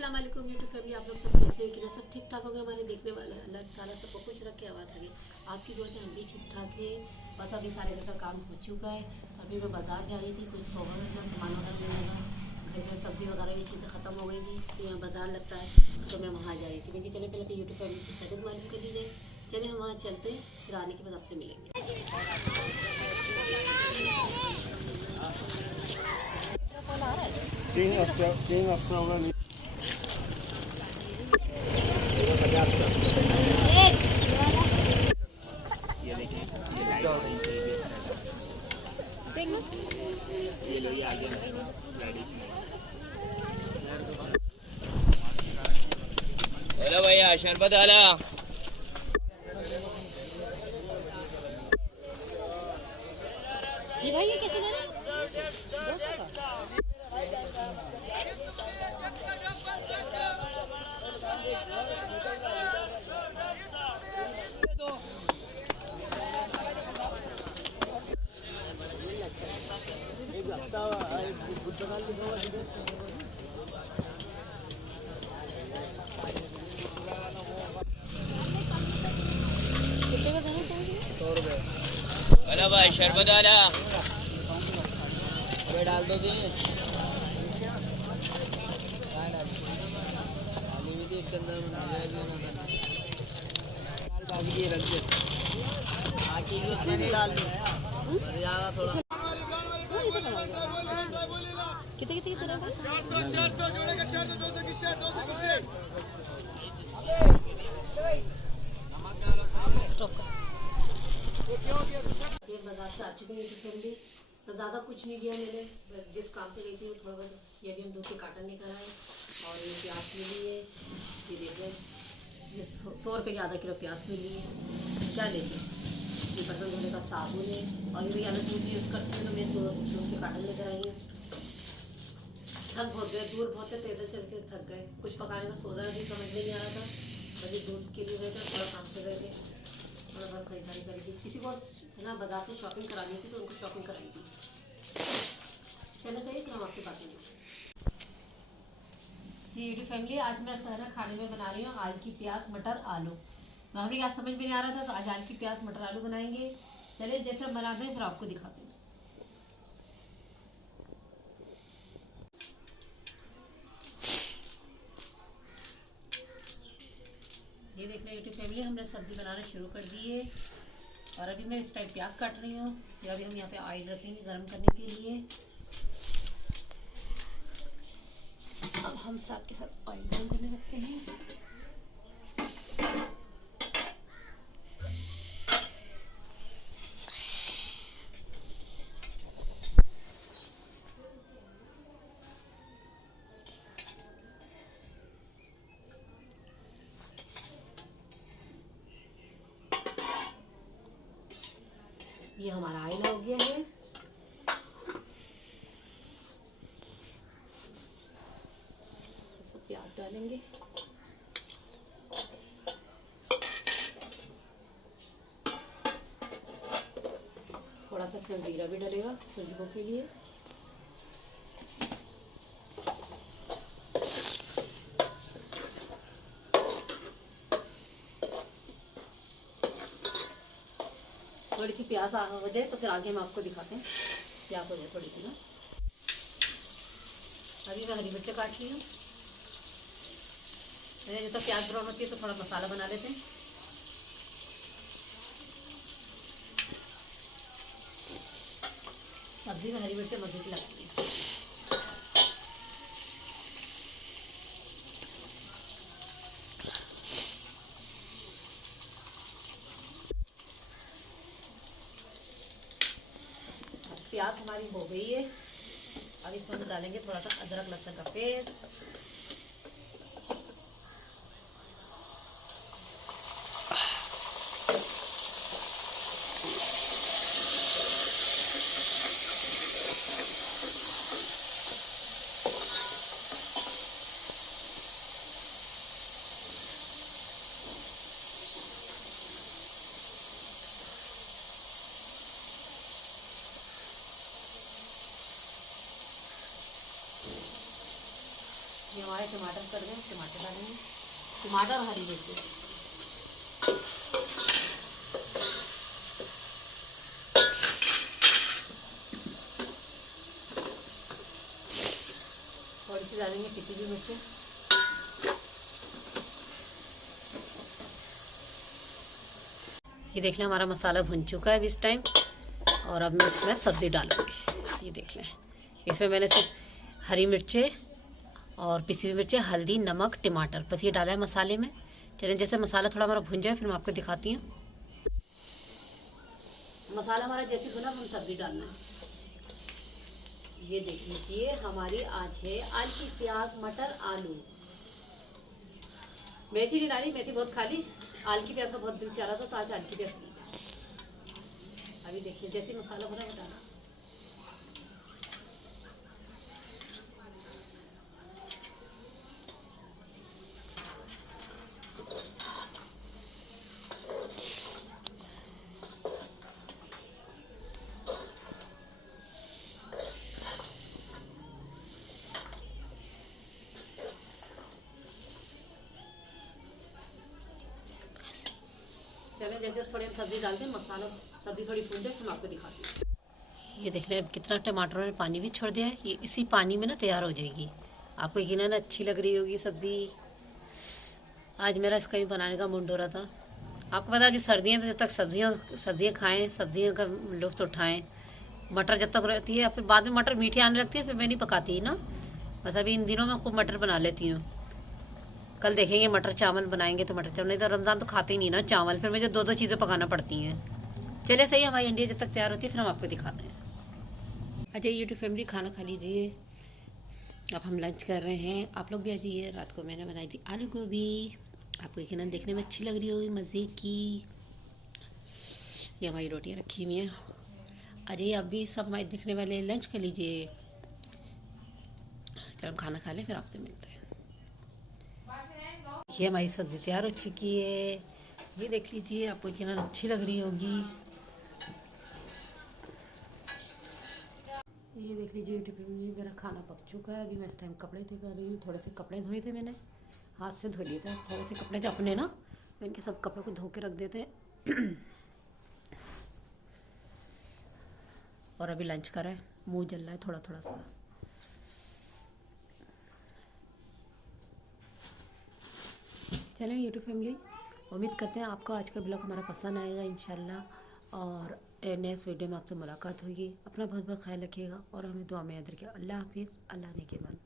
अस्सलाम वालेकुम YouTube family, आप लोग सब कैसे हैं? कि ना सब ठीक ठाक होंगे। हमारे देखने वाले हैं, अल्लाह ताला सबको खुश रखे, आवाज़ रखे। आपकी दुआ से हम भी ठीक ठाक है। बस अभी सारे घर का काम हो चुका है। तो अभी मैं बाज़ार जा रही थी, कुछ सामान वगैरह लेना था। घर के सब्ज़ी वगैरह ये चीज़ें ख़त्म हो गई थी, तो यहाँ बाज़ार लगता है, तो मैं वहाँ जा रही थी। लेकिन चले पहले अपनी यूट्यूब फैमिली की खैरियत मालूम कर ली जाए। चले हम वहाँ चलते हैं, फिर आने के बाद आपसे मिलेंगे। तीन हफ्ता होगा नहीं। हेलो भैया, शरबत वाला। ये भाई ये कैसे दे रहे हैं? 200 का। कितने का देना पड़ेगा? 100 रुपये। हेलो भाई, शरबत वाला। अरे डाल दो जी। इसके अंदर बाकी रख दे, बाकी उसमें नहीं डाल दो। ज़्यादा थोड़ा कितने कितने कितने स्टॉप कर। ये बाजार से आ चुके हैं फैमिली। तो ज़्यादा कुछ नहीं लिया मैंने, जिस काम से गई थी वो थोड़ा बहुत। ये भी हम दूध के कार्टन लेकर आए और ये प्याज भी लिए। ये देख लें, ये 100 रुपये के आधा किलो प्याज भी लिए। क्या लेंगे? ये बर्तन धोने का साबुन है। और ये भी अलग दूध यूज़ करते हैं, तो मैं दूध के कार्टन लेकर आई हूँ। थक बहुत गए, दूर बहुत है, पैदल चलते थक गए। कुछ पकाने का सोचा भी समझ में नहीं आ रहा था। बस दूध के लिए गए थे, थोड़ा काम से गए थे, थोड़ा बहुत खरीदारी करी थी। किसी को है ना बाजार से शॉपिंग करानी थी, तो उनको शॉपिंग कराई थी। चलो चाहिए कि हम आपसे बातें करें। जी यूट्यूब फैमिली, आज मैं सहना खाने में बना रही हूँ आलू की प्याज मटर आलू। हमें आज समझ में नहीं आ रहा था, तो आज आलू की प्याज मटर आलू बनाएंगे। चलिए जैसे हम बनाते हैं फिर आपको दिखाते हैं। ये देख लें यूट्यूब फैमिली, हमने सब्जी बनाना शुरू कर दी है। और अभी मैं इस टाइम प्याज काट रही हूँ। या अभी हम यहाँ पे ऑयल रखेंगे गर्म करने के लिए। अब हम साथ के साथ ऑयल गर्म करने रखते हैं। ये हमारा ऑयल हो गया है। सब प्याज डालेंगे। थोड़ा सा इसमें जीरा भी डलेगा खुशबू के लिए। थोड़ी सी प्याज हो जाए तो फिर आगे हम आपको दिखाते हैं। प्याज हो जाए थोड़ी सी ना। अभी मैं हरी मिर्च काट ली हूँ। जैसा प्याज ब्राउन होती है तो थोड़ा मसाला बना लेते हैं। सब्जी में हरी मिर्च मज़े की लगती है। प्याज हमारी हो गई है। अब इसमें हम डालेंगे थोड़ा सा अदरक लहसुन का पेस्ट। ये हमारे टमाटर कर दें, टमाटर डालेंगे, टमाटर और हरी मिर्ची। थोड़ी सी डालेंगे पिसी हुई मिर्ची। ये देख लें हमारा मसाला भुन चुका है अभी इस टाइम। और अब मैं इसमें सब्ज़ी डालूँगी। ये देख लें, इसमें मैंने सिर्फ हरी मिर्चें और पिसी हुई मिर्चें, हल्दी, नमक, टमाटर, बस ये डाला है मसाले में। चलें जैसे मसाला थोड़ा हमारा भुन जाए फिर मैं आपको दिखाती हूँ। मसाला हमारा जैसे भुना हम सब्ज़ी डालना है। ये देख लीजिए हमारी आज है आलू, प्याज, मटर, आलू। मेथी नहीं डाली, मेथी बहुत खाली, आलू की प्याज का बहुत दिल चाह रहा था तो आज आलू की प्याज नहीं। अभी देखिए जैसे मसाला भुना बताना। चले जैसे थोड़ी हम सब्ज़ी डालते हैं, मसाला सब्ज़ी थोड़ी भून जाए फिर मैं आपको दिखाती हूँ। ये देख लें कितना टमाटरों ने पानी भी छोड़ दिया है। ये इसी पानी में ना तैयार हो जाएगी। आपको यकीनन अच्छी लग रही होगी सब्ज़ी। आज मेरा इसका भी बनाने का मूड हो रहा था। आपको पता है अभी सर्दियाँ, तो जब तक सब्जियाँ खाएँ, सब्जियों का लुत्फ़ उठाएँ। मटर जब तक रहती है, फिर बाद में मटर मीठी आने लगती है, फिर मैं नहीं पकाती ना। बस अभी इन दिनों में खूब मटर बना लेती हूँ। कल देखेंगे मटर चावल बनाएंगे तो मटर चावल, नहीं तो रमज़ान तो खाते ही नहीं ना चावल, फिर मुझे दो दो चीज़ें पकाना पड़ती हैं। चलिए सही है, हमारी अंडिया जब तक तैयार होती है फिर हम आपको दिखाते हैं। अच्छा यूट्यूब फैमिली खाना खा लीजिए। अब हम लंच कर रहे हैं, आप लोग भी आ जाइए। रात को मैंने बनाई थी आलू गोभी, आपको यकीनन देखने में अच्छी लग रही होगी, मज़े की। ये हमारी रोटियाँ रखी हुई हैं। आ जाइए आप भी, सब हमारे दिखने वाले लंच कर लीजिए। चलो हम खाना खा लें फिर आपसे मिलते हैं। ये हमारी सब्ज़ी तैयार हो चुकी है। ये देख लीजिए, आपको यकीनन अच्छी लग रही होगी। ये देख लीजिए यूट्यूब में मेरा खाना पक चुका है। अभी मैं इस टाइम कपड़े थे कर रही हूँ। थोड़े से कपड़े धोए थे मैंने, हाथ से धो लिए थे। थोड़े से कपड़े थे अपने ना, मैं इनके सब कपड़ों को धो के रख देते हैं। और अभी लंच करा है, मुँह जल रहा है थोड़ा थोड़ा सा। चलें यूट्यूब फैमिली, उम्मीद करते हैं आपको आज का ब्लॉग हमारा पसंद आएगा इंशाल्लाह। और नेक्स्ट वीडियो में आपसे मुलाकात होगी। अपना बहुत बहुत ख्याल रखिएगा और हमें दुआ में याद रखिएगा। अल्लाह हाफिज़, अल्लाह ने के मन।